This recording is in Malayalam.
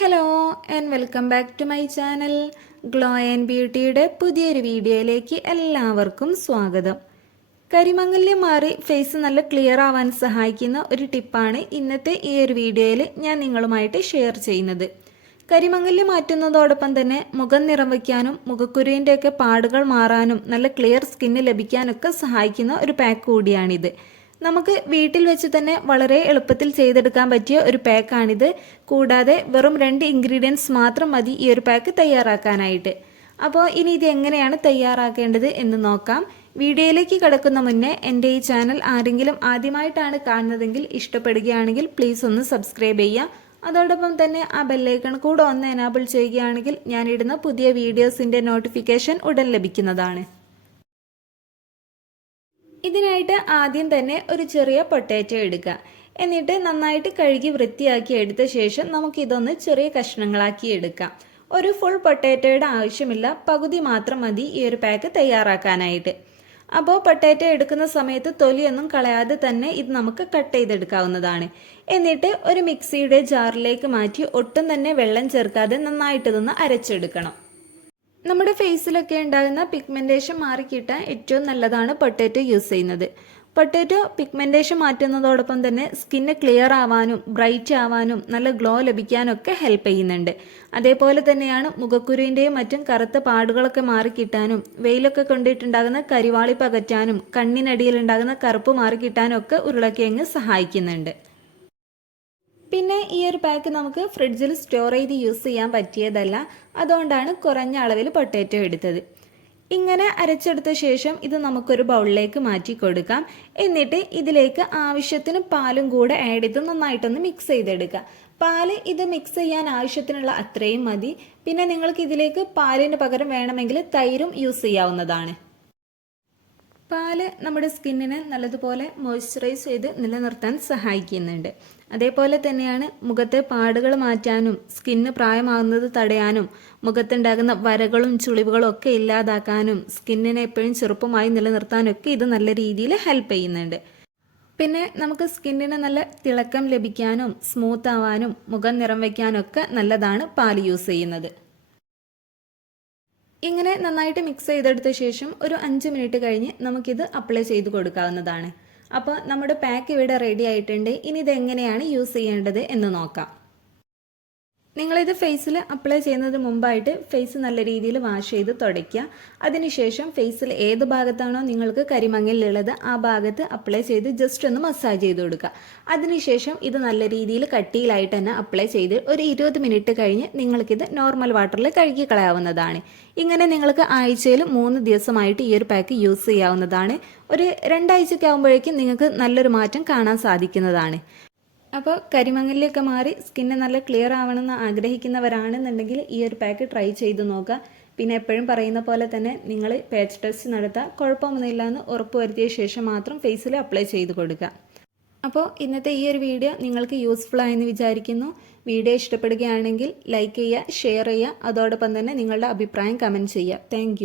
Hello and welcome back to my channel glow and ബ്യൂട്ടിയുടെ പുതിയൊരു വീഡിയോയിലേക്ക് എല്ലാവർക്കും സ്വാഗതം. കരിമംഗല്യം മാറി ഫേസ് നല്ല ക്ലിയർ ആവാൻ സഹായിക്കുന്ന ഒരു ടിപ്പാണ് ഇന്നത്തെ ഈ ഒരു വീഡിയോയിൽ ഞാൻ നിങ്ങളുമായിട്ട് ഷെയർ ചെയ്യുന്നത്. കരിമംഗല്യം മാറ്റുന്നതോടൊപ്പം തന്നെ മുഖം നിറം വയ്ക്കാനും മുഖക്കുരുവിൻ്റെയൊക്കെ പാടുകൾ മാറാനും നല്ല ക്ലിയർ സ്കിന്ന് ലഭിക്കാനൊക്കെ സഹായിക്കുന്ന ഒരു പാക്ക് കൂടിയാണിത്. നമുക്ക് വീട്ടിൽ വെച്ച് തന്നെ വളരെ എളുപ്പത്തിൽ ചെയ്തെടുക്കാൻ പറ്റിയ ഒരു പാക്കാണിത്. കൂടാതെ വെറും 2 ഇൻഗ്രീഡിയൻസ് മാത്രം മതി ഈ ഒരു പാക്ക് തയ്യാറാക്കാനായിട്ട്. അപ്പോൾ ഇനി ഇത് എങ്ങനെയാണ് തയ്യാറാക്കേണ്ടത് എന്ന് നോക്കാം. വീഡിയോയിലേക്ക് കടക്കുന്ന മുന്നേ എൻ്റെ ഈ ചാനൽ ആരെങ്കിലും ആദ്യമായിട്ടാണ് കാണുന്നതെങ്കിൽ ഇഷ്ടപ്പെടുകയാണെങ്കിൽ പ്ലീസ് ഒന്ന് സബ്സ്ക്രൈബ് ചെയ്യുക. അതോടൊപ്പം തന്നെ ആ ബെല്ലൈക്കൺ കൂടെ ഒന്ന് എനാബിൾ ചെയ്യുകയാണെങ്കിൽ ഞാനിടുന്ന പുതിയ വീഡിയോസിൻ്റെ നോട്ടിഫിക്കേഷൻ ഉടൻ ലഭിക്കുന്നതാണ്. ഇതിനായിട്ട് ആദ്യം തന്നെ ഒരു ചെറിയ പൊട്ടാറ്റോ എടുക്കുക. എന്നിട്ട് നന്നായിട്ട് കഴുകി വൃത്തിയാക്കി എടുത്ത ശേഷം നമുക്കിതൊന്ന് ചെറിയ കഷ്ണങ്ങളാക്കി എടുക്കാം. ഒരു ഫുൾ പൊട്ടാറ്റോയുടെ ആവശ്യമില്ല, പകുതി മാത്രം മതി ഈ ഒരു പാക്ക് തയ്യാറാക്കാനായിട്ട്. അപ്പോൾ പൊട്ടാറ്റോ എടുക്കുന്ന സമയത്ത് തൊലിയൊന്നും കളയാതെ തന്നെ ഇത് നമുക്ക് കട്ട് ചെയ്തെടുക്കാവുന്നതാണ്. എന്നിട്ട് ഒരു മിക്സിയുടെ ജാറിലേക്ക് മാറ്റി ഒട്ടും തന്നെ വെള്ളം ചേർക്കാതെ നന്നായിട്ട് ഇതൊന്ന് അരച്ചെടുക്കണം. നമ്മുടെ ഫേസിലൊക്കെ ഉണ്ടാകുന്ന പിഗ്മെൻറ്റേഷൻ മാറിക്കിട്ടാൻ ഏറ്റവും നല്ലതാണ് പൊട്ടാറ്റോ യൂസ് ചെയ്യുന്നത്. പൊട്ടാറ്റോ പിഗ്മെൻറ്റേഷൻ മാറ്റുന്നതോടൊപ്പം തന്നെ സ്കിന്ന് ക്ലിയർ ആവാനും ബ്രൈറ്റ് ആവാനും നല്ല ഗ്ലോ ലഭിക്കാനൊക്കെ ഹെൽപ്പ് ചെയ്യുന്നുണ്ട്. അതേപോലെ തന്നെയാണ് മുഖക്കുരുവിൻ്റെയും മറ്റും കറുത്ത പാടുകളൊക്കെ മാറിക്കിട്ടാനും വെയിലൊക്കെ കൊണ്ടിട്ടുണ്ടാകുന്ന കരിവാളി പകറ്റാനും കണ്ണിനടിയിലുണ്ടാകുന്ന കറുപ്പ് മാറിക്കിട്ടാനും ഒക്കെ ഉരുളക്കിഴങ്ങ് സഹായിക്കുന്നുണ്ട്. പിന്നെ ഈ ഒരു പാക്ക് നമുക്ക് ഫ്രിഡ്ജിൽ സ്റ്റോർ ചെയ്ത് യൂസ് ചെയ്യാൻ പറ്റിയതല്ല, അതുകൊണ്ടാണ് കുറഞ്ഞ അളവിൽ പൊട്ടാറ്റോ എടുത്തത്. ഇങ്ങനെ അരച്ചെടുത്ത ശേഷം ഇത് നമുക്കൊരു ബൗളിലേക്ക് മാറ്റി കൊടുക്കാം. എന്നിട്ട് ഇതിലേക്ക് ആവശ്യത്തിന് പാലും കൂടെ ആഡ് ചെയ്ത് നന്നായിട്ടൊന്ന് മിക്സ് ചെയ്തെടുക്കുക. പാല് ഇത് മിക്സ് ചെയ്യാൻ ആവശ്യത്തിനുള്ള അത്രയും മതി. പിന്നെ നിങ്ങൾക്ക് ഇതിലേക്ക് പാലിന് പകരം വേണമെങ്കിൽ തൈരും യൂസ് ചെയ്യാവുന്നതാണ്. പാല് നമ്മുടെ സ്കിന്നിനെ നല്ലതുപോലെ മോയ്സ്ചറൈസ് ചെയ്ത് നിലനിർത്താൻ സഹായിക്കുന്നുണ്ട്. അതേപോലെ തന്നെയാണ് മുഖത്തെ പാടുകൾ മാറ്റാനും സ്കിന്ന് പ്രായമാകുന്നത് തടയാനും മുഖത്തുണ്ടാകുന്ന വരകളും ചുളിവുകളും ഒക്കെ ഇല്ലാതാക്കാനും സ്കിന്നിനെ എപ്പോഴും ചെറുപ്പമായി നിലനിർത്താനൊക്കെ ഇത് നല്ല രീതിയിൽ ഹെൽപ്പ് ചെയ്യുന്നുണ്ട്. പിന്നെ നമുക്ക് സ്കിന്നിന് നല്ല തിളക്കം ലഭിക്കാനും സ്മൂത്ത് ആവാനും മുഖം നിറം വയ്ക്കാനൊക്കെ നല്ലതാണ് പാല് യൂസ് ചെയ്യുന്നത്. ഇങ്ങനെ നന്നായിട്ട് മിക്സ് ചെയ്തെടുത്ത ശേഷം ഒരു 5 മിനിറ്റ് കഴിഞ്ഞ് നമുക്കിത് അപ്ലൈ ചെയ്ത് കൊടുക്കാവുന്നതാണ്. അപ്പോൾ നമ്മുടെ പാക്ക് ഇവിടെ റെഡി ആയിട്ടുണ്ട്. ഇനി ഇതെങ്ങനെയാണ് യൂസ് ചെയ്യേണ്ടത് എന്ന് നോക്കാം. നിങ്ങളിത് ഫേസിൽ അപ്ലൈ ചെയ്യുന്നതിന് മുമ്പായിട്ട് ഫേസ് നല്ല രീതിയിൽ വാഷ് ചെയ്ത് തുടയ്ക്കുക. അതിനുശേഷം ഫേസിൽ ഏത് ഭാഗത്താണോ നിങ്ങൾക്ക് കരിമങ്ങലുള്ളത് ആ ഭാഗത്ത് അപ്ലൈ ചെയ്ത് ജസ്റ്റ് ഒന്ന് മസാജ് ചെയ്ത് കൊടുക്കുക. അതിനുശേഷം ഇത് നല്ല രീതിയിൽ കട്ടിയിലായിട്ട് തന്നെ അപ്ലൈ ചെയ്ത് ഒരു 20 മിനിറ്റ് കഴിഞ്ഞ് നിങ്ങൾക്കിത് നോർമൽ വാട്ടറിൽ കഴുകി കളയാവുന്നതാണ്. ഇങ്ങനെ നിങ്ങൾക്ക് ആഴ്ചയിൽ 3 ദിവസമായിട്ട് ഈ ഒരു പാക്ക് യൂസ് ചെയ്യാവുന്നതാണ്. ഒരു 2 ആഴ്ചയ്ക്ക് ആകുമ്പോഴേക്കും നിങ്ങൾക്ക് നല്ലൊരു മാറ്റം കാണാൻ സാധിക്കുന്നതാണ്. അപ്പോൾ കരിമങ്ങലിലൊക്കെ മാറി സ്കിന്ന് നല്ല ക്ലിയർ ആവണമെന്ന് ആഗ്രഹിക്കുന്നവരാണെന്നുണ്ടെങ്കിൽ ഈ ഒരു പാക്ക് ട്രൈ ചെയ്ത് നോക്കുക. പിന്നെ എപ്പോഴും പറയുന്ന പോലെ തന്നെ നിങ്ങൾ പാച്ച് ടെസ്റ്റ് നടത്തുക. കുഴപ്പമൊന്നുമില്ല എന്ന് ഉറപ്പുവരുത്തിയ ശേഷം മാത്രം ഫേസിൽ അപ്ലൈ ചെയ്ത് കൊടുക്കുക. അപ്പോൾ ഇന്നത്തെ ഈ ഒരു വീഡിയോ നിങ്ങൾക്ക് യൂസ്ഫുൾ ആയെന്ന് വിചാരിക്കുന്നു. വീഡിയോ ഇഷ്ടപ്പെടുകയാണെങ്കിൽ ലൈക്ക് ചെയ്യുക, ഷെയർ ചെയ്യുക. അതോടൊപ്പം തന്നെ നിങ്ങളുടെ അഭിപ്രായം കമൻറ്റ് ചെയ്യുക. താങ്ക്